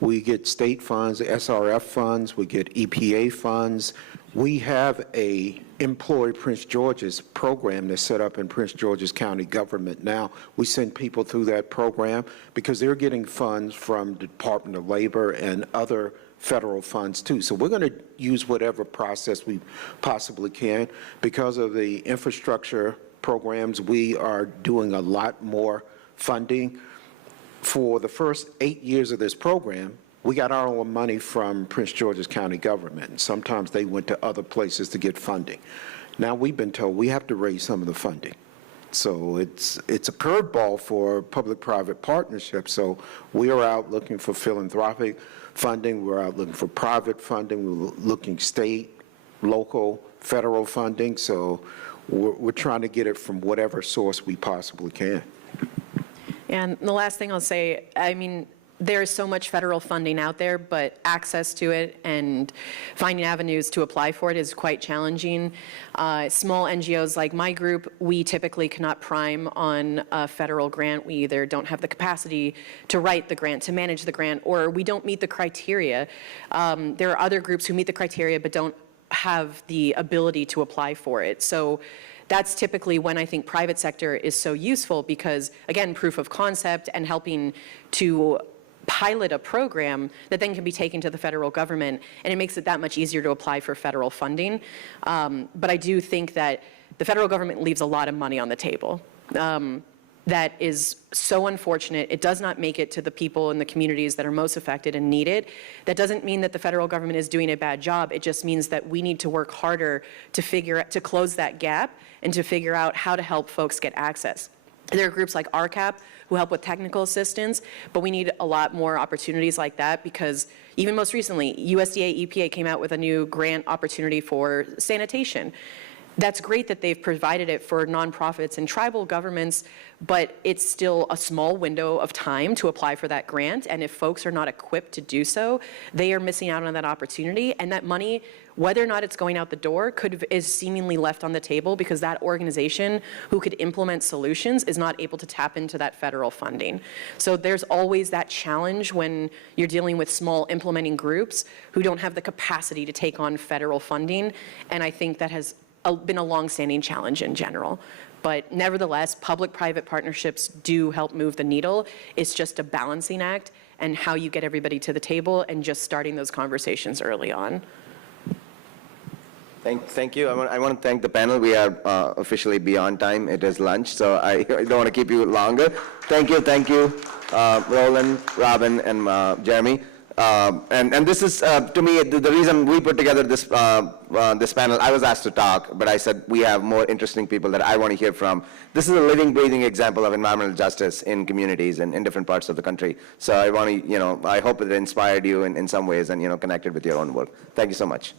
We get state funds, SRF funds, we get EPA funds. We have a Employ Prince George's program that's set up in Prince George's County government now. We send people through that program because they're getting funds from the Department of Labor and other federal funds too. So we're going to use whatever process we possibly can. Because of the infrastructure programs, we are doing a lot more funding. For the first 8 years of this program, we got our own money from Prince George's County government. And sometimes they went to other places to get funding. Now we've been told we have to raise some of the funding. So it's a curveball for public-private partnerships. So we are out looking for philanthropic funding. We're out looking for private funding. We're looking state, local, federal funding. So we're trying to get it from whatever source we possibly can. And the last thing I'll say, I mean, there's so much federal funding out there, but access to it and finding avenues to apply for it is quite challenging. Small NGOs like my group, we typically cannot prime on a federal grant. We either don't have the capacity to write the grant, to manage the grant, or we don't meet the criteria. There are other groups who meet the criteria but don't have the ability to apply for it. So that's typically when I think private sector is so useful because, again, proof of concept and helping to pilot a program that then can be taken to the federal government, and it makes it that much easier to apply for federal funding. But I do think that the federal government leaves a lot of money on the table. That is so unfortunate. It does not make it to the people in the communities that are most affected and need it. That doesn't mean that the federal government is doing a bad job. It just means that we need to work harder to close that gap and to figure out how to help folks get access. There are groups like RCAP who help with technical assistance, but we need a lot more opportunities like that because even most recently, USDA EPA came out with a new grant opportunity for sanitation. That's great that they've provided it for nonprofits and tribal governments, but it's still a small window of time to apply for that grant. And if folks are not equipped to do so, they are missing out on that opportunity. And that money, whether or not it's going out the door, is seemingly left on the table because that organization who could implement solutions is not able to tap into that federal funding. So there's always that challenge when you're dealing with small implementing groups who don't have the capacity to take on federal funding. And I think that has been a long-standing challenge in general. But nevertheless, public-private partnerships do help move the needle. It's just a balancing act. and how you get everybody to the table and just starting those conversations early on. Thank you. I want to thank the panel. We are officially beyond time. It is lunch, so I don't want to keep you longer. Thank you, Roland, Robyn, and Jeremy. And this is, to me, the reason we put together this panel. I was asked to talk, but I said we have more interesting people that I want to hear from. This is a living, breathing example of environmental justice in communities and in different parts of the country. So I want to, I hope it inspired you in some ways and, connected with your own work. Thank you so much.